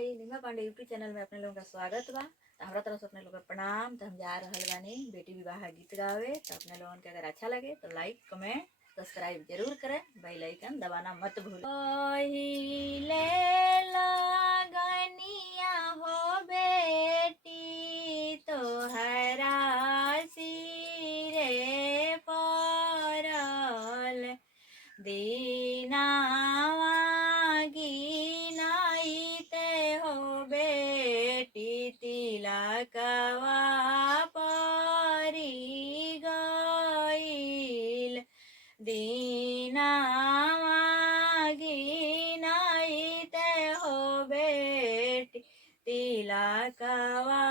हाय Nima Pandey YouTube channel में अपने लोगों का स्वागत बा। तो हमारा तरफ से अपने लोगों का प्रणाम। तो हम जा रहल बानी बेटी विवाह गीत गावे। तो अपने लोगों के अगर अच्छा लगे तो लाइक कमेंट सब्सक्राइब जरूर करें, बेल आइकन दबाना मत भूलें। पहिले लगनिया हो बेटी तोहरा सिरे परल दीनावा गिनाइते हो बेटी तिलकवा परी गईल दीनावा गिनाइते हो बेटी तिलकवा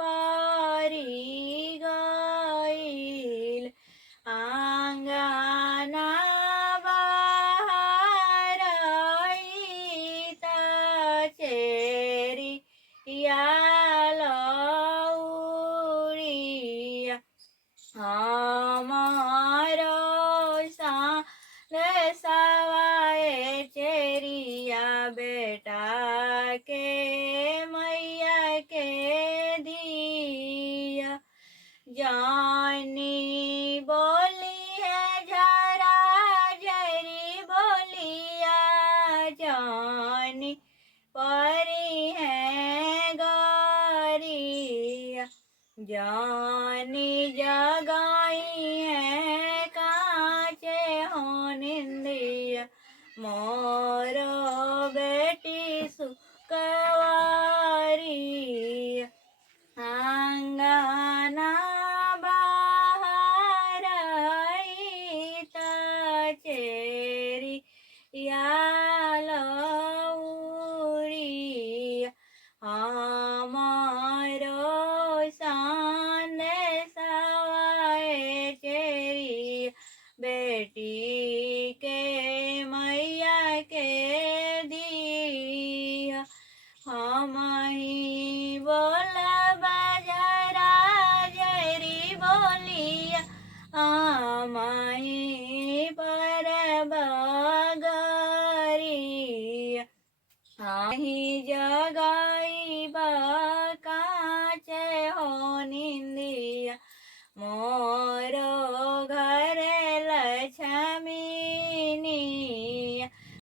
परी गईल आंगना बाहर चेरी लौरिया हमारो सवाए चेरिया बेटा के मैया के दिया जानी बोली है झरा झरी बोलिया जानी परी है गरिया जानी जगाई है काचे हो निंदिया मोरो बेटी सुकवा